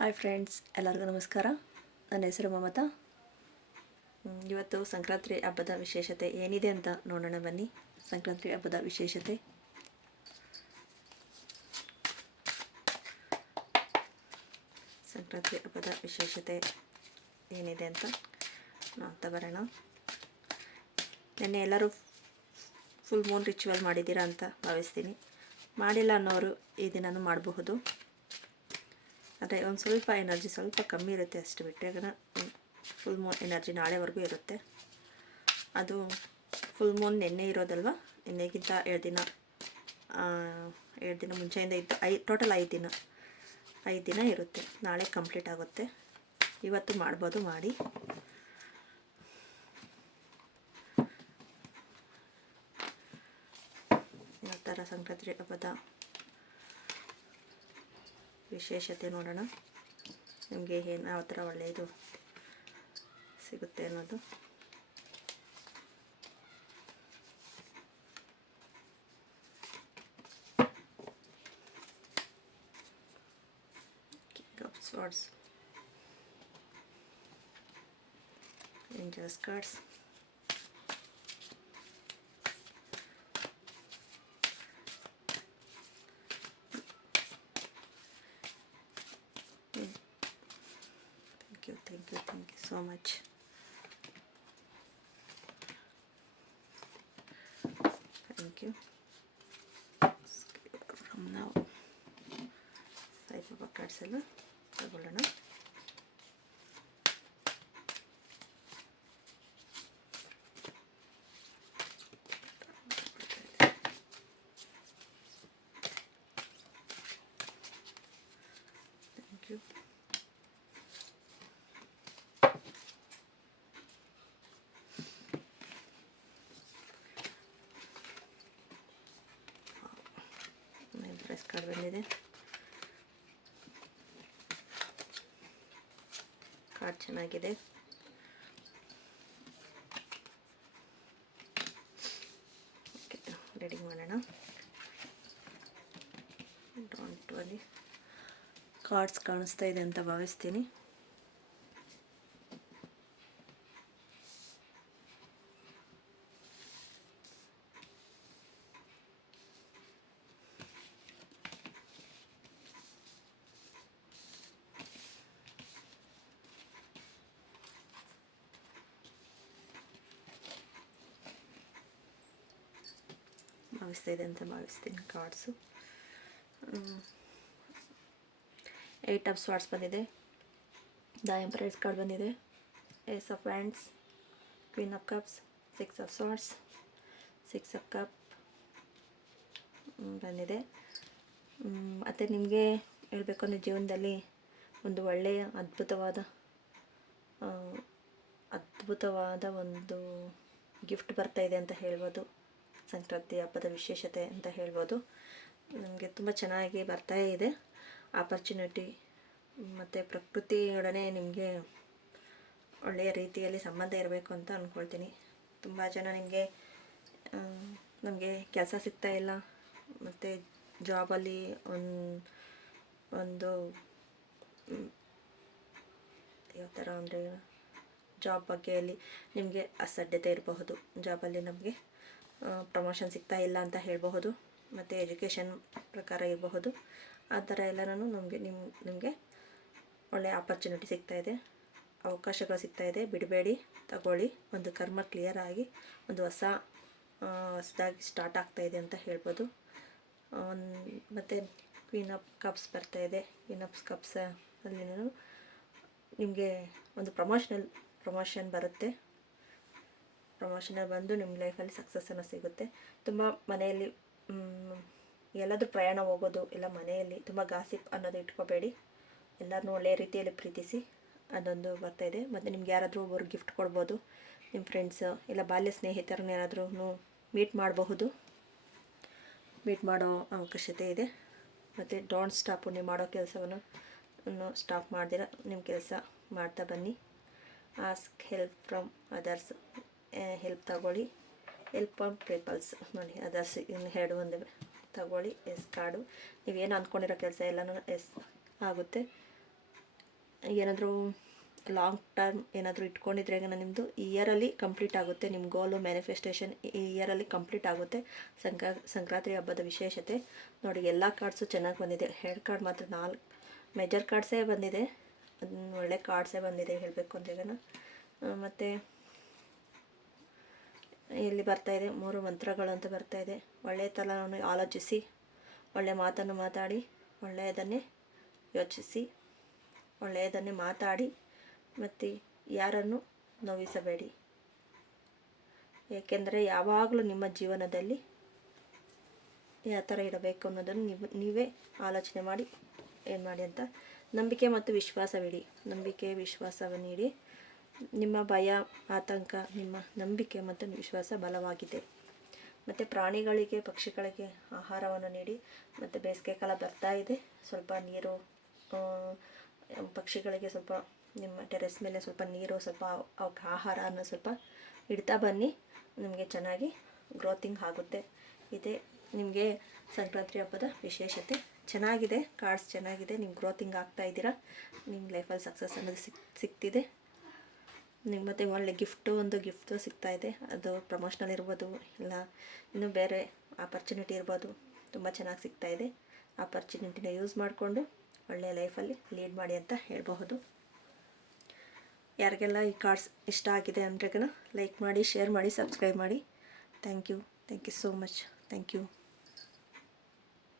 Hi friends, ಎಲ್ಲರಿಗೂ ನಮಸ್ಕಾರ. ನನ್ನ ಹೆಸರು ಮಮತಾ. ಇವತ್ತು ಸಂಕ್ರಾಂತಿ ಹಬ್ಬದ ವಿಶೇಷತೆ ಏನಿದೆ ಅಂತ ನೋಡೋಣ ಬನ್ನಿ. ಸಂಕ್ರಾಂತಿ ಹಬ್ಬದ ವಿಶೇಷತೆ. ಸಂಕ್ರಾಂತಿ ಹಬ್ಬದ ವಿಶೇಷತೆ ಏನಿದೆ ಅಂತ ನೋಡ್ತಾ ಬರೋಣ. ನಿನ್ನೆ ಎಲ್ಲರೂ ಫುಲ್ ಮೂನ್ ರಿಚುವಲ್ ಮಾಡಿದ್ದೀರಾ ಅಂತ ಭಾವಿಸ್ತೀನಿ. ಮಾಡಿಲ್ಲ ಅನ್ನೋರು ಈ ದಿನನೂ ಮಾಡಬಹುದು. ಆದರೆ ಒಂದು ಸ್ವಲ್ಪ ಎನರ್ಜಿ ಸ್ವಲ್ಪ ಕಮ್ಮಿ ಇರುತ್ತೆ ಅಷ್ಟು ಬಿಟ್ಟರೆ ಫುಲ್ ಮೂನ್ ಎನರ್ಜಿ ನಾಳೆವರೆಗೂ ಇರುತ್ತೆ. ಅದು ಫುಲ್ ಮೂನ್ ನೆನ್ನೆ ಇರೋದಲ್ವ? ನೆನ್ನೆಗಿಂತ ಎರಡು ದಿನ ಎರಡು ದಿನ ಮುಂಚೆಯಿಂದ ಇದ್ದು ಐ ಟೋಟಲ್ ಐದು ದಿನ ಐದು ದಿನ ಇರುತ್ತೆ. ನಾಳೆ ಕಂಪ್ಲೀಟ್ ಆಗುತ್ತೆ. ಇವತ್ತು ಮಾಡ್ಬೋದು ಮಾಡಿ. ಯಾವ ಥರ ಸಂಕ್ರಾಂತಿ ಹಬ್ಬದ ವಿಶೇಷತೆ ನೋಡೋಣ ನಿಮಗೆ ಏನು ಯಾವ ಥರ ಒಳ್ಳೆಯದು ಸಿಗುತ್ತೆ ಅನ್ನೋದು of Swords. Angel cards. thank you thank you so much thank you from now Sayfa Bakar Selam abone olun ಚೆನ್ನಾಗಿದೆ. ರೆಡಿ ಮಾಡೋಣ. ಡಾಂಟ್ ಅಲ್ಲಿ ಕಾರ್ಡ್ಸ್ ಕಾಣಿಸ್ತಾ ಇದೆ ಅಂತ ಭಾವಿಸ್ತೀನಿ. ಭಾವಿಸ್ತಾ ಇದೆ ಅಂತ ಭಾವಿಸ್ತೀನಿ ಕಾರ್ಡ್ಸು ಏಯ್ಟ್ ಆಫ್ ಸ್ವಾರ್ಡ್ಸ್ ಬಂದಿದೆ ದ ಕಾರ್ಡ್ ಬಂದಿದೆ. Ace of wands queen of cups six of swords six of cup ಬಂದಿದೆ. ಮತ್ತು ನಿಮಗೆ ಹೇಳಬೇಕು ಅಂದರೆ ಜೀವನದಲ್ಲಿ ಒಂದು ಒಳ್ಳೆಯ ಅದ್ಭುತವಾದ ಅದ್ಭುತವಾದ ಒಂದು ಗಿಫ್ಟ್ ಬರ್ತಾಯಿದೆ ಅಂತ ಹೇಳ್ಬೋದು. ಸಂಕ್ರಾಂತಿ ಹಬ್ಬದ ವಿಶೇಷತೆ ಅಂತ ಹೇಳ್ಬೋದು. ನಮಗೆ ತುಂಬ ಚೆನ್ನಾಗಿ ಬರ್ತಾ ಇದೆ. ಆಪರ್ಚುನಿಟಿ ಮತ್ತು ಪ್ರಕೃತಿಯೊಡನೆ ನಿಮಗೆ ಒಳ್ಳೆಯ ರೀತಿಯಲ್ಲಿ ಸಂಬಂಧ ಇರಬೇಕು ಅಂತ ಅಂದ್ಕೊಳ್ತೀನಿ ತುಂಬ ಜನ ನಿಮಗೆ ನಮಗೆ ಕೆಲಸ ಸಿಗ್ತಾ ಇಲ್ಲ. ಮತ್ತು ಜಾಬಲ್ಲಿ ಒಂದು ಯಾವ ಥರ ಅಂದರೆ ಜಾಬ್ ಬಗ್ಗೆಯಲ್ಲಿ ನಿಮಗೆ ಅಸಡ್ಡತೆ ಇರಬಹುದು. ಜಾಬಲ್ಲಿ ನಮಗೆ ಪ್ರಮೋಷನ್ ಸಿಗ್ತಾ ಇಲ್ಲ ಅಂತ ಹೇಳಬಹುದು, ಮತ್ತು ಎಜುಕೇಷನ್ ಪ್ರಕಾರ ಇರಬಹುದು. ಆ ಥರ ಎಲ್ಲನೂ ನಮಗೆ ನಿಮ್ಮ ನಿಮಗೆ ಒಳ್ಳೆಯ ಆಪರ್ಚುನಿಟಿ ಸಿಗ್ತಾ ಇದೆ. ಅವಕಾಶಗಳು ಸಿಗ್ತಾ ಇದೆ. ಬಿಡಬೇಡಿ, ತಗೊಳ್ಳಿ. ಒಂದು ಕರ್ಮ ಕ್ಲಿಯರ್ ಆಗಿ, ಒಂದು ಹೊಸ ಹೊಸದಾಗಿ ಸ್ಟಾರ್ಟ್ ಆಗ್ತಾ ಇದೆ ಅಂತ ಹೇಳ್ಬೋದು ಮತ್ತು ಕ್ವೀನ್ ಅಪ್ ಕಪ್ಸ್ ಬರ್ತಾ ಇದೆ. ಕ್ವೀನ್ ಅಪ್ಸ್ ಕಪ್ಸ್ ಅಲ್ಲಿ ನಿಮಗೆ ಒಂದು ಪ್ರಮೋಷನಲ್ ಪ್ರಮೋಷನ್ ಬರುತ್ತೆ. ಪ್ರಮೋಷನಲ್ಲಿ ಬಂದು ನಿಮ್ಮ ಲೈಫಲ್ಲಿ ಸಕ್ಸಸ್ಸನ್ನು ಸಿಗುತ್ತೆ. ತುಂಬ ಮನೆಯಲ್ಲಿ ಎಲ್ಲಾದರೂ ಪ್ರಯಾಣ ಹೋಗೋದು, ಇಲ್ಲ ಮನೆಯಲ್ಲಿ ತುಂಬ ಗಾಸಿಪ್ ಅನ್ನೋದು ಇಟ್ಕೋಬೇಡಿ. ಎಲ್ಲರನ್ನೂ ಒಳ್ಳೆಯ ರೀತಿಯಲ್ಲಿ ಪ್ರೀತಿಸಿ ಅದೊಂದು ಬರ್ತಾ ಇದೆ. ಮತ್ತು ನಿಮ್ಗೆ ಯಾರಾದರೂ ಒಬ್ಬರು ಗಿಫ್ಟ್ ಕೊಡ್ಬೋದು ನಿಮ್ಮ ಫ್ರೆಂಡ್ಸ್ ಇಲ್ಲ ಬಾಲ್ಯ ಸ್ನೇಹಿತರನ್ನ ಯಾರಾದ್ರೂ ಮೀಟ್ ಮಾಡಬಹುದು. ಮೀಟ್ ಮಾಡೋ ಅವಕಾಶತೆ ಇದೆ. ಮತ್ತು ಡೋಂಟ್ ಸ್ಟಾಪು ನೀವು ಮಾಡೋ ಕೆಲಸವನ್ನು ಸ್ಟಾಪ್ ಮಾಡ್ದಿರ ನಿಮ್ಮ ಕೆಲಸ ಮಾಡ್ತಾ ಬನ್ನಿ. Ask help from others help ತಗೊಳ್ಳಿ. ಹೆಲ್ಪ್ ಆನ್ ಪೀಪಲ್ಸ್ ನೋಡಿ ಅದರ್ಸ್ ಇನ್ನು ಎರಡು ಒಂದು ತಗೊಳ್ಳಿ ಎಸ್ ಕಾರ್ಡು ನೀವೇನು ಅಂದ್ಕೊಂಡಿರೋ ಕೆಲಸ ಎಲ್ಲನೂ ಎಸ್ ಆಗುತ್ತೆ. ಏನಾದರೂ ಲಾಂಗ್ ಟರ್ಮ್ ಏನಾದರೂ ಇಟ್ಕೊಂಡಿದ್ರೆ ನಿಮ್ಮದು ಇಯರಲ್ಲಿ ಕಂಪ್ಲೀಟ್ ಆಗುತ್ತೆ. ನಿಮ್ಮ ಗೋಲು ಮ್ಯಾನಿಫೆಸ್ಟೇಷನ್ ಈ ಇಯರಲ್ಲಿ ಕಂಪ್ಲೀಟ್ ಆಗುತ್ತೆ. ಸಂಕ್ರಾ, ಸಂಕ್ರಾಂತಿ ಹಬ್ಬದ ವಿಶೇಷತೆ. ನೋಡಿ, ಎಲ್ಲ ಕಾರ್ಡ್ಸು ಚೆನ್ನಾಗಿ ಬಂದಿದೆ. ಹೆಡ್ ಕಾರ್ಡ್ ಮಾತ್ರ ನಾಲ್ಕು ಮೇಜರ್ ಕಾರ್ಡ್ಸೇ ಬಂದಿದೆ. ಅದನ್ನು ಒಳ್ಳೆ ಕಾರ್ಡ್ಸೇ ಬಂದಿದೆ ಹೇಳಬೇಕು ಅಂದರೆ ಈಗ ಮತ್ತು ಇಲ್ಲಿ ಬರ್ತಾ ಇದೆ. ಮೂರು ಮಂತ್ರಗಳು ಅಂತ ಬರ್ತಾ ಇದೆ. ಒಳ್ಳೆಯ ತಲವನ್ನು ಆಲೋಚಿಸಿ ಒಳ್ಳೆಯ ಮಾತನ್ನು ಮಾತಾಡಿ, ಒಳ್ಳೆಯದನ್ನೇ ಯೋಚಿಸಿ, ಒಳ್ಳೆಯದನ್ನೇ ಮಾತಾಡಿ ಮತ್ತು ಯಾರನ್ನು ನೋವಿಸಬೇಡಿ. ಏಕೆಂದರೆ ಯಾವಾಗಲೂ ನಿಮ್ಮ ಜೀವನದಲ್ಲಿ ಯಾವ ಥರ ಇಡಬೇಕು ಅನ್ನೋದನ್ನು ನೀವು, ನೀವೇ ಆಲೋಚನೆ ಮಾಡಿ ಏನು ಮಾಡಿ ಅಂತ ನಂಬಿಕೆ ಮತ್ತು ವಿಶ್ವಾಸವಿಡಿ. ನಂಬಿಕೆ, ವಿಶ್ವಾಸವನ್ನು ನೀಡಿ ನಿಮ್ಮ ಭಯ, ಆತಂಕ, ನಿಮ್ಮ ನಂಬಿಕೆ ಮತ್ತು ವಿಶ್ವಾಸ ಬಲವಾಗಿದೆ. ಮತ್ತು ಪ್ರಾಣಿಗಳಿಗೆ, ಪಕ್ಷಿಗಳಿಗೆ ಆಹಾರವನ್ನು ನೀಡಿ ಮತ್ತು ಬೇಸಿಗೆ ಕಾಲ ಬರ್ತಾ ಇದೆ. ಸ್ವಲ್ಪ ನೀರು ಪಕ್ಷಿಗಳಿಗೆ ಸ್ವಲ್ಪ ನಿಮ್ಮ ಟೆರೆಸ್ ಮೇಲೆ ಸ್ವಲ್ಪ ನೀರು, ಸ್ವಲ್ಪ ಅವಕ್ಕೆ ಆಹಾರನ ಸ್ವಲ್ಪ ಇಡ್ತಾ ಬನ್ನಿ. ನಿಮಗೆ ಚೆನ್ನಾಗಿ ಗ್ರೋತಿಂಗ್ ಆಗುತ್ತೆ. ಇದೆ ನಿಮಗೆ ಸಂಕ್ರಾಂತಿ ಹಬ್ಬದ ವಿಶೇಷತೆ. ಚೆನ್ನಾಗಿದೆ ಕಾರ್ಡ್ಸ್ ಚೆನ್ನಾಗಿದೆ ನಿಮ್ಮ ಗ್ರೋತಿಂಗ್ ಆಗ್ತಾ ಇದ್ದೀರಾ ನಿಮ್ಮ ಲೈಫಲ್ಲಿ ಸಕ್ಸಸ್ ಅನ್ನೋದು ಸಿಕ್ ಸಿಗ್ತಿದೆ ನಿಮ್ಗೆ ಮತ್ತೆ ಒಳ್ಳೆ ಗಿಫ್ಟು ಒಂದು ಗಿಫ್ಟು ಇದೆ. ಅದು ಪ್ರಮೋಷನಲ್ ಇರ್ಬೋದು, ಇಲ್ಲ ಇನ್ನೂ ಬೇರೆ ಆಪರ್ಚುನಿಟಿ ಇರ್ಬೋದು, ತುಂಬ ಚೆನ್ನಾಗಿ ಸಿಗ್ತಾ ಇದೆ. ಆಪರ್ಚುನಿಟಿನ ಯೂಸ್ ಮಾಡಿಕೊಂಡು ಒಳ್ಳೆಯ ಲೈಫಲ್ಲಿ ಲೀಡ್ ಮಾಡಿ ಅಂತ ಹೇಳಬಹುದು. ಯಾರಿಗೆಲ್ಲ ಈ ಕಾರ್ಡ್ಸ್ ಇಷ್ಟ ಆಗಿದೆ ಅಂದ್ರೆಗೂ ಲೈಕ್ ಮಾಡಿ ಶೇರ್ ಮಾಡಿ ಸಬ್ಸ್ಕ್ರೈಬ್ ಮಾಡಿ. Thank you thank you so much thank you